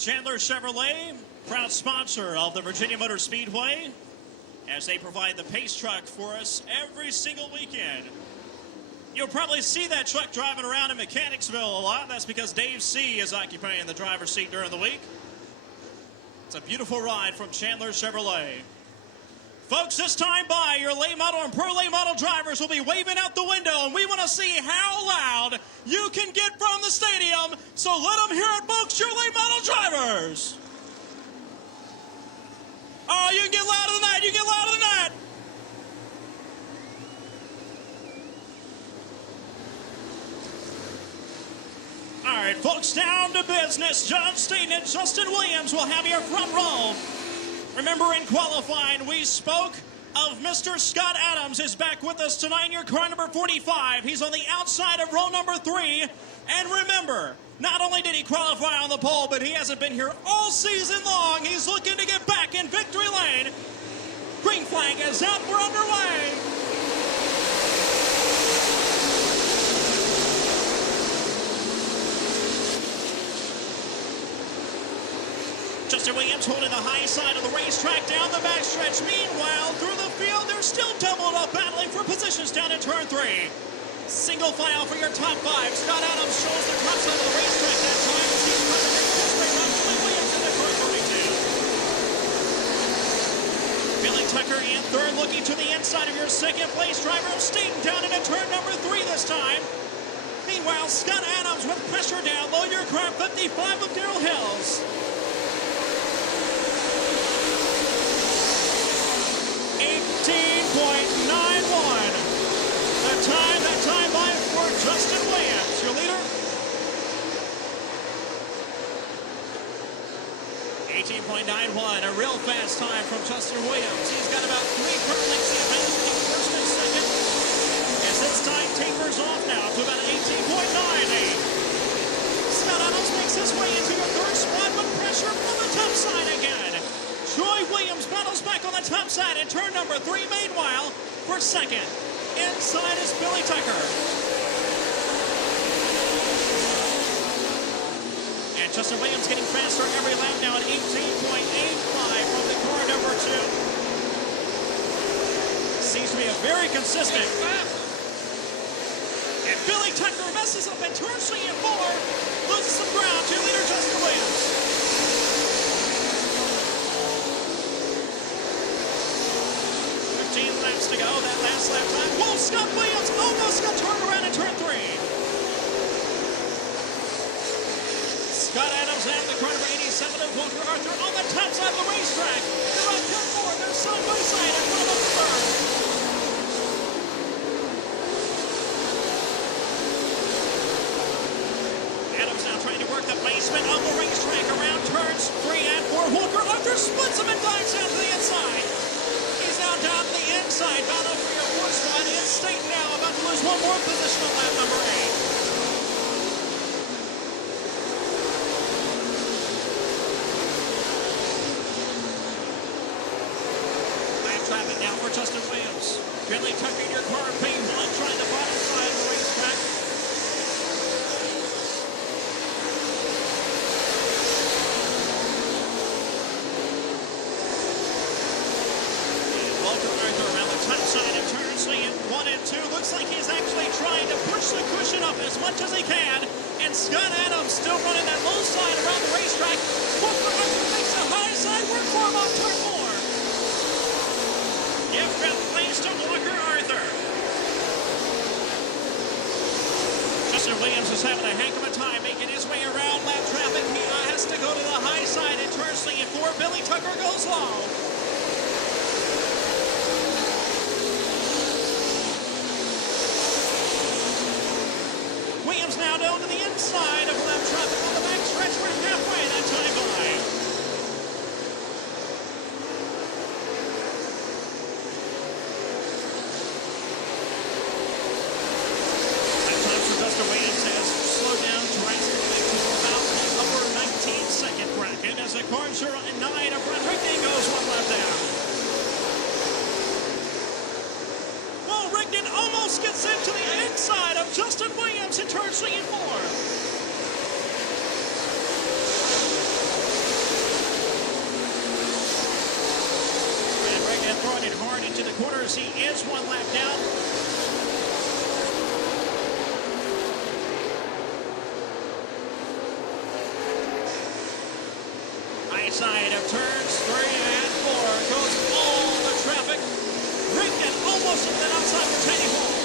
Chandler Chevrolet, proud sponsor of the Virginia Motor Speedway, as they provide the pace truck for us every single weekend. You'll probably see that truck driving around in Mechanicsville a lot. That's because Dave C. is occupying the driver's seat during the week. It's a beautiful ride from Chandler Chevrolet. Folks, this time by, your late model and pro late model drivers will be waving out the window, and we want to see how loud you can get from the stadium. So let them hear it, folks, your late model drivers. Oh, you can get louder than that. You can get louder than that. All right, folks, down to business. John Staten and Justin Williams will have your front row. Remember, in qualifying, we spoke of Mr. Scott Adams is back with us tonight in your car number 45. He's on the outside of row number 3. And remember, not only did he qualify on the pole, but he hasn't been here all season long. He's looking to get back in victory lane. Green flag is out. We're underway. Justin Williams holding the high side of the racetrack down the backstretch. Meanwhile, through the field, they're still doubled up, battling for positions down in turn 3. Single file for your top 5. Scott Adams shows the top side of the racetrack that time as he's trying to make his way around Billy Williams into turn 42. Billy Tucker in third, looking to the inside of your second place driver, Staten, down into turn number 3 this time. Meanwhile, Scott Adams with pressure down low, your car 55 of Darrell Hills. 18.91. That time by for Justin Williams, your leader. 18.91, a real fast time from Justin Williams. He's got about 3 car lengths the advantage between first and second. As this time tapers off now to about 18.98. Scott Adams makes his way into your third spot, but pressure from the top side again. Troy Williams battles back on the top side in turn number 3. Meanwhile, for second, inside is Billy Tucker. And Justin Williams getting faster every lap now at 18.85 from the car number 2. Seems to be a very consistent. And Billy Tucker messes up in turn 3 and 4. Loses some ground to leader Justin Williams. 15 laps to go, that last lap time. Whoa, Scott Williams almost got turned around in turn 3. Scott Adams and the car number 87 of Walker Arthur on the top side of the racetrack. They're on turn 4, they're side by side in front of the third. Adams now trying to work the basement of the racetrack around turns 3 and 4. Walker Arthur splits him and dives down to the inside. Down the inside, battle for your 4th spot. It's Staten now, about to lose one more position on lap number 8. Lap traffic now for Justin Williams. Billy Tucker in your car, P1 trying to bottom side of the racetrack. Looks like he's actually trying to push the cushion up as much as he can. And Scott Adams still running that low side around the racetrack. Walker Arthur makes a high side work for him on turn 4. Give fifth place to Walker Arthur. Justin Williams is having a heck of a time making his way around lap traffic. He has to go to the high side in turn 3 and 4. Billy Tucker goes low. Williams now down to the inside of lap traffic on the back stretch. We're halfway that time by. That time for Justin Williams has slowed down drastically to about the upper 19-second bracket as the car 9 of Red Rigdon goes 1 lap down. Rigdon almost gets into the inside of Justin Williams in turn 3 and 4. into the corners. He is 1 lap down. High side of turns 3 and 4 goes all the traffic. Rickett almost at that outside retaining wall.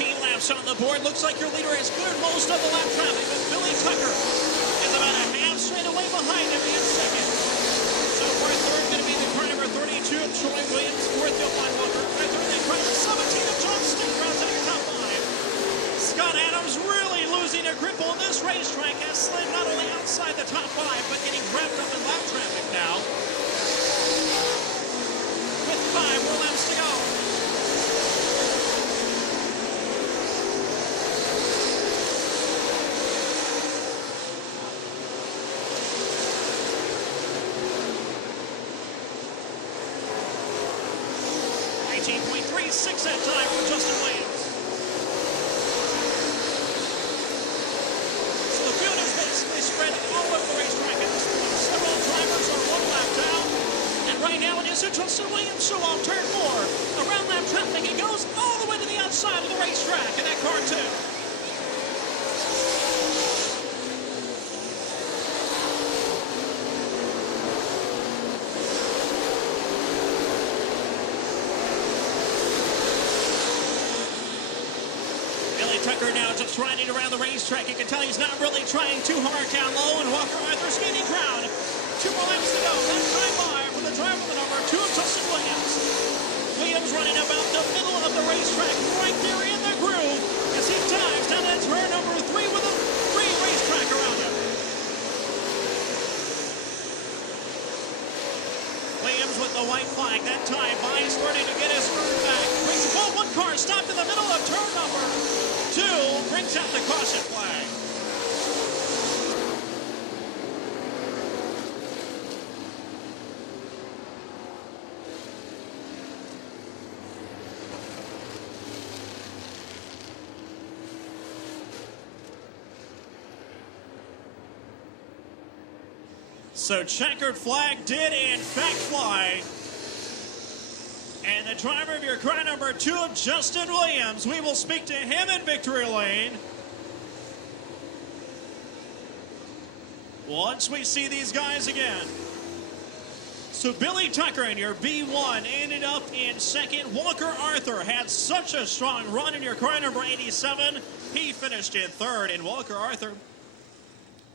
Laps on the board. Looks like your leader has cleared most of the lap traffic, but Billy Tucker is about a half straight away behind him in second. So for third, going to be the car number 32 of Troy Williams, fourth Johan Walker, fifth, and car number 17 of John State rounds out your top 5. Scott Adams really losing a grip on this racetrack, has slid not only outside the top 5, but getting wrapped up in lap traffic now. With 5 more laps to go. .36 that time for Justin Williams. So the field is basically spread all over the racetrack at this point. Several drivers are 1 lap down. And right now it is a Justin Williams show on turn 4. Around lap traffic, it goes all the way to the outside of the racetrack in that car 2. Tucker now just riding around the racetrack. You can tell he's not really trying too hard down low, and Walker Arthur's gaining ground. 2 more laps to go. Lap time by for the driver with the number 2 of Justin Williams. Williams running about the middle of the racetrack, right there in the groove, as he dives down that turn number 3 with a free racetrack around him. Williams with the white flag that time. By starting to get his groove back. Brings the ball. 1 car stopped in the middle of turn number 2, brings out the caution flag. So checkered flag did in fact fly. And the driver of your car number 2 of Justin Williams, we will speak to him in victory lane once we see these guys again. So Billy Tucker in your B1 ended up in second. Walker Arthur had such a strong run in your car number 87. He finished in third, and Walker Arthur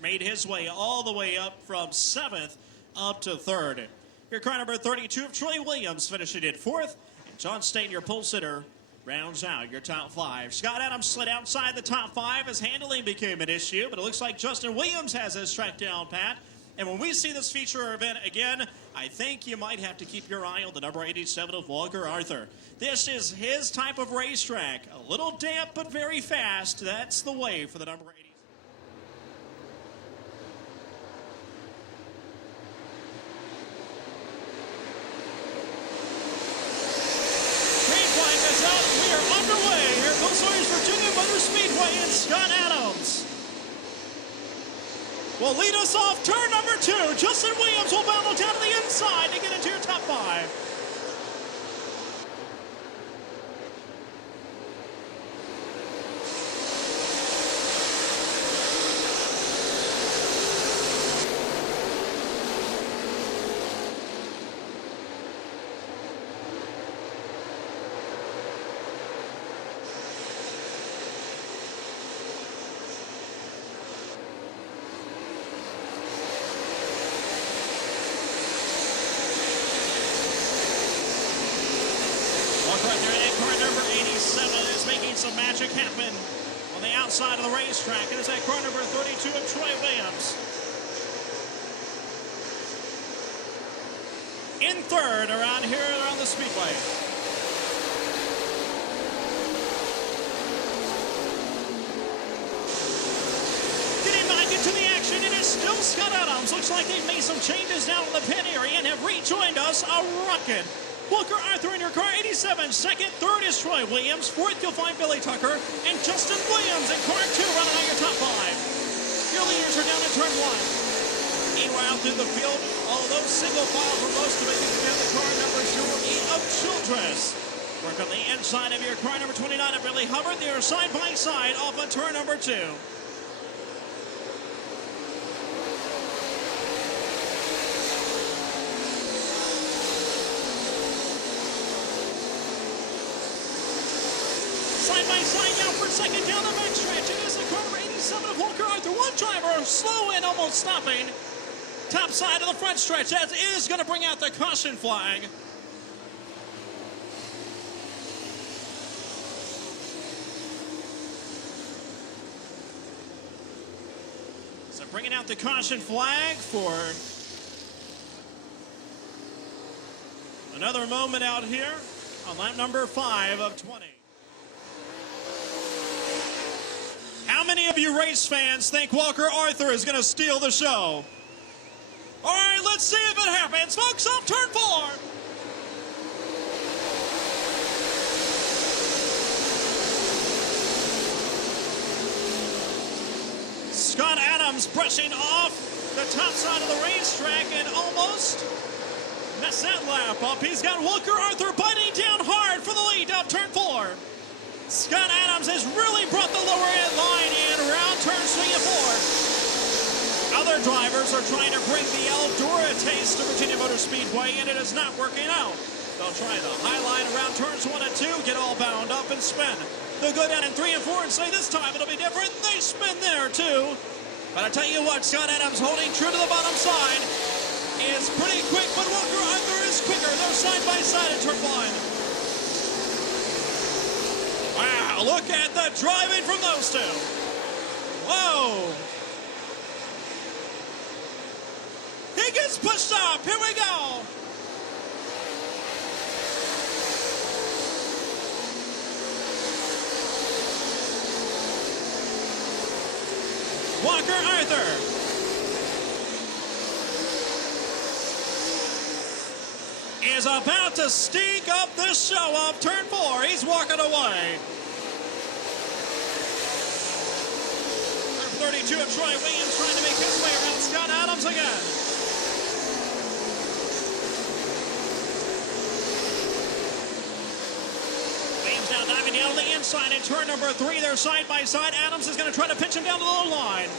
made his way all the way up from 7th up to 3rd. Your car number 32 of Troy Williams finishing in 4th. And John State, your pole sitter, rounds out your top 5. Scott Adams slid outside the top 5 as handling became an issue, but it looks like Justin Williams has his track down pat. And when we see this feature event again, I think you might have to keep your eye on the number 87 of Walker Arthur. This is his type of racetrack. A little damp, but very fast. That's the way for the number 87. We are underway here at Sawyer's Virginia Motor Speedway and Scott Adams will lead us off turn number 2. Justin Williams will battle down to the inside to get into your top 5. Right there, and car number 87 is making some magic happen on the outside of the racetrack. It is that car number 32 of Troy Williams. In 3rd around here around the speedway. Getting back into the action, it is still Scott Adams. Looks like they've made some changes down in the pit area and have rejoined us. A rocket Walker Arthur in your car, 87. Second, third is Troy Williams. Fourth, you'll find Billy Tucker. And Justin Williams in car 2, running out your top 5. Your leaders are down in turn 1. Meanwhile, through the field, although single file for most of it, you can get the car number 8 of Childress. Work on the inside of your car number 29 of Billy Hubbard. They are side by side off on turn number 2. Side by side now for second down the backstretch. It is the car number 87 of Walker Arthur. One driver slow in, almost stopping. Top side of the front stretch. That is going to bring out the caution flag. So bringing out the caution flag for another moment out here on lap number 5 of 20. How many of you race fans think Walker Arthur is going to steal the show? All right, let's see if it happens. Folks, up turn 4. Scott Adams brushing off the top side of the racetrack and almost messed that lap up. He's got Walker Arthur biting down hard for the lead up turn 4. Scott Adams has really brought the lower end line in around turns 3 and 4. Other drivers are trying to bring the Eldora taste to Virginia Motor Speedway, and it is not working out. They'll try the high line around turns 1 and 2, get all bound up and spin. They'll go down in 3 and 4 and say this time it'll be different. They spin there too. But I tell you what, Scott Adams holding true to the bottom side is pretty quick, but Walker Arthur is quicker. They're side by side in turn 1. Wow, look at the driving from those two. Whoa. He gets pushed up. Here we go. Walker Arthur. Is about to sneak up this show of turn 4. He's walking away. Number 32 of Troy Williams trying to make his way around Scott Adams again. Diving down on the inside in turn number 3. They're side by side. Adams is going to try to pitch him down to the low line.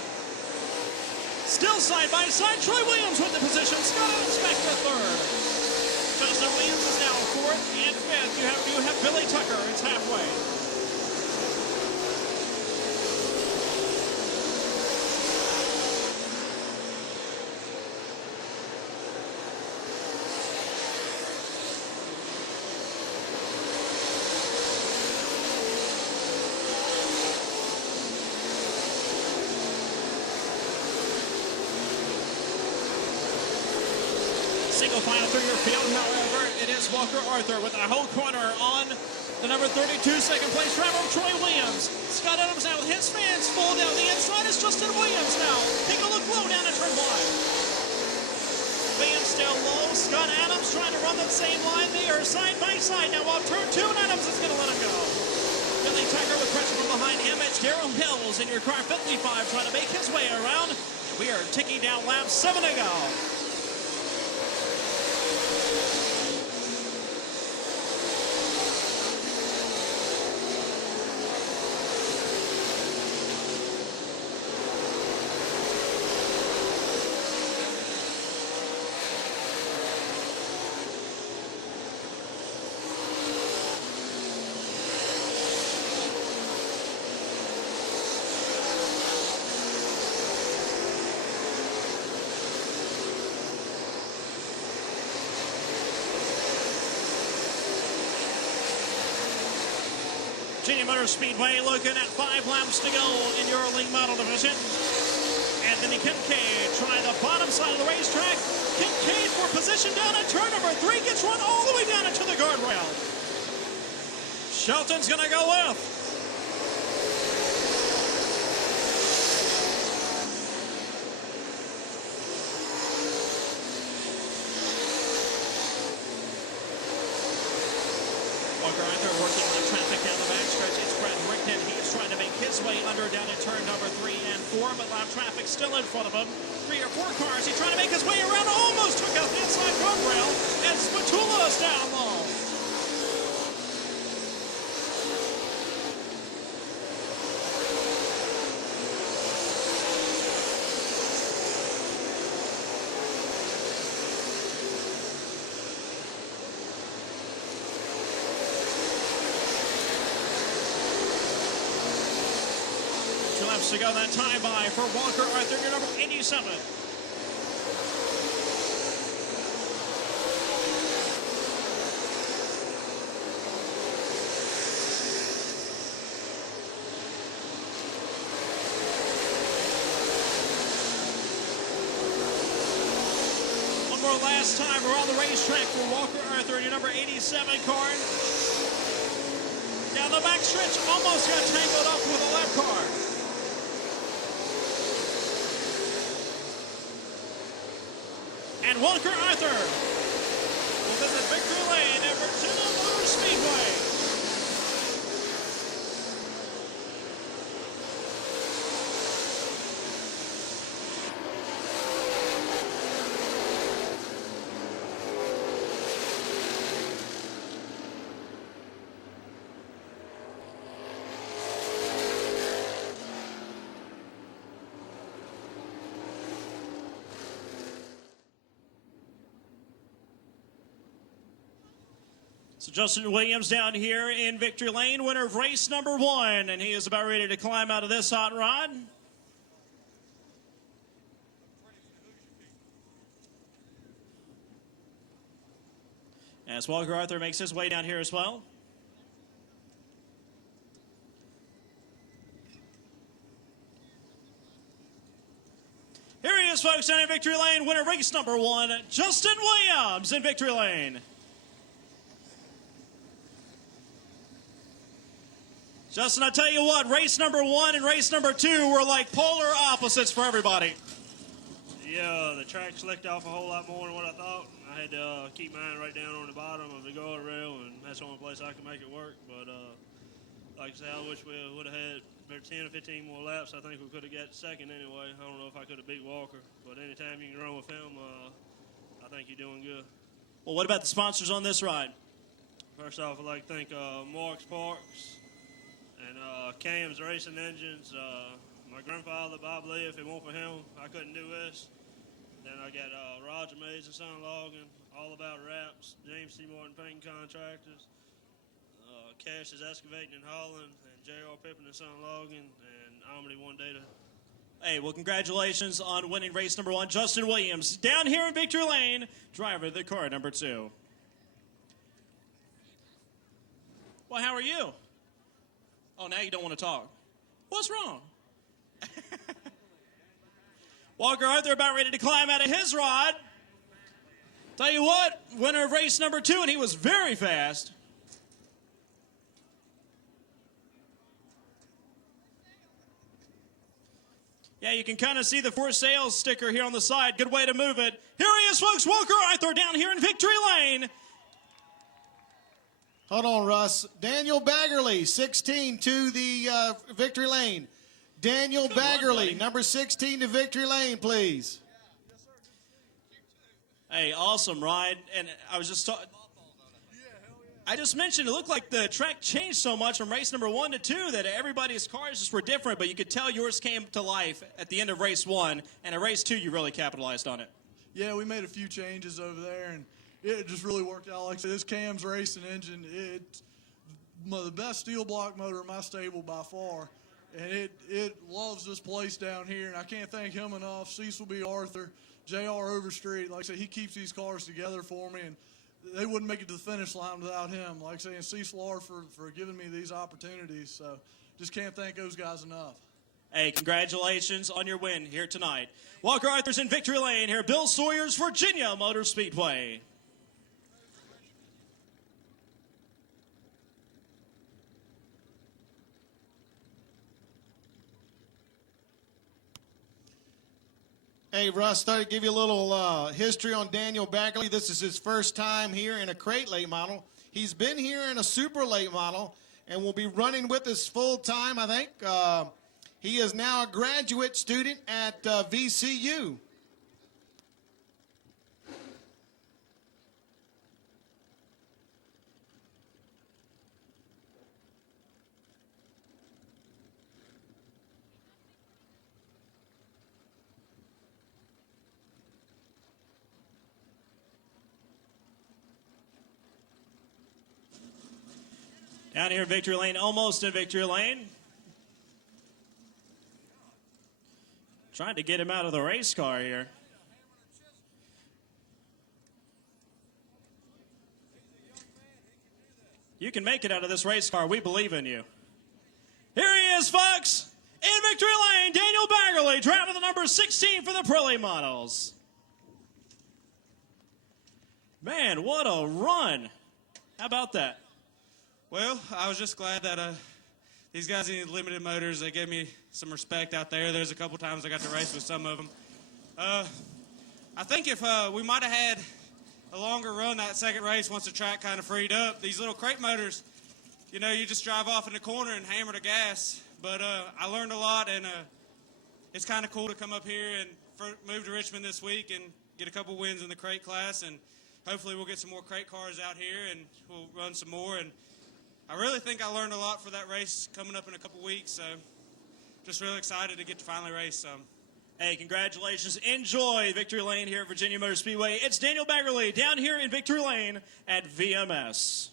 Still side by side. Troy Williams with the position. Scott Adams back to 3rd. Justin Williams is now 4th and 5th. You have Billy Tucker. It's halfway. Single file through your field, however, it is Walker Arthur with a whole corner on the number 32 second place driver, Troy Williams. Scott Adams now with his fans full down the inside is Justin Williams now. Take a look low down at turn 1. Williams still low. Scott Adams trying to run that same line. They are side by side now off turn 2, and Adams is going to let him go. Billy Tucker with pressure from behind him. It's Darrell Hills in your car 55 trying to make his way around. We are ticking down lap 7 to go. Virginia Motor Speedway looking at 5 laps to go in your League Model Division. Anthony Kincaid trying the bottom side of the racetrack. Kincaid for position down at turn number 3 gets run all the way down into the guardrail. Shelton's going to go with. Walker Arthur working on traffic down the backstretch. It's Brett Rickton. He's trying to make his way under down at turn number 3 and 4, but lap traffic still in front of him. 3 or 4 cars. He's trying to make his way around. Almost took out the inside guardrail, and Spatula's down low. To go that time by for Walker Arthur, your number 87. One more last time around the racetrack for Walker Arthur, your number 87 car. Down the backstretch, almost got tangled up with a left car. And Walker Arthur will visit victory lane at Virginia Motor Speedway. So Justin Williams down here in victory lane, winner of race number 1, and he is about ready to climb out of this hot rod. As Walker Arthur makes his way down here as well. Here he is, folks, down in victory lane, winner of race number 1, Justin Williams in victory lane. Justin, I tell you what, race number 1 and race number 2 were like polar opposites for everybody. Yeah, the track slicked off a whole lot more than what I thought. I had to keep mine right down on the bottom of the guardrail, and that's the only place I could make it work. But like I said, I wish we would have had 10 or 15 more laps. I think we could have got second anyway. I don't know if I could have beat Walker, but anytime you can run with him, I think you're doing good. Well, what about the sponsors on this ride? First off, I'd like to thank Marks Parks and Cam's Racing Engines. My grandfather, Bob Lee, if it weren't for him, I couldn't do this. Then I got Roger Mays and Son Logan, All About Wraps, James C. Martin Painting Contractors, Cash is Excavating in Holland, and J.R. Pippin and Son Logan, and Omni One Data. Hey, well, congratulations on winning race number 1. Justin Williams, down here in victory lane, driver of the car number 2. Well, how are you? Oh, now you don't want to talk. What's wrong? Walker Arthur about ready to climb out of his rod. Tell you what, winner of race number 2, and he was very fast. Yeah, you can kind of see the for sale sticker here on the side. Good way to move it. Here he is, folks. Walker Arthur down here in victory lane. Hold on, Russ. Daniel Baggerly, 16 to the victory lane. Daniel Baggerly, number 16 to victory lane, please. Hey, awesome ride. And I was just talking. I just mentioned it looked like the track changed so much from race number 1 to 2 that everybody's cars just were different, but you could tell yours came to life at the end of race 1, and at race 2 you really capitalized on it. Yeah, we made a few changes over there, and it just really worked out. Like I said, this Cam's Racing engine, it's the best steel block motor in my stable by far, and it loves this place down here, and I can't thank him enough. Cecil B. Arthur, J.R. Overstreet, like I said, he keeps these cars together for me, and they wouldn't make it to the finish line without him. Like I say, and Cecil R. for giving me these opportunities. So just can't thank those guys enough. Hey, congratulations on your win here tonight. Walker Arthur's in victory lane here. Bill Sawyer's Virginia Motor Speedway. Hey, Russ, thought I'd give you a little history on Daniel Baggerly. This is his first time here in a crate late model. He's been here in a super late model and will be running with us full time, I think. He is now a graduate student at VCU. Down here in Victory Lane, almost in Victory Lane. Trying to get him out of the race car here. You can make it out of this race car. We believe in you. Here he is, folks. In Victory Lane, Daniel Baggerly, driving the number 16 for the Pirelli models. Man, what a run. How about that? Well, I was just glad that these guys in limited motors, they gave me some respect out there. There's a couple times I got to race with some of them. I think if we might have had a longer run that second race once the track kind of freed up, these little crate motors, you know, you just drive off in the corner and hammer the gas. But I learned a lot, and it's kind of cool to come up here and move to Richmond this week and get a couple wins in the crate class. And hopefully we'll get some more crate cars out here and we'll run some more. And I really think I learned a lot for that race coming up in a couple weeks, so just really excited to get to finally race some. Hey, congratulations. Enjoy Victory Lane here at Virginia Motor Speedway. It's Daniel Baggerly down here in Victory Lane at VMS.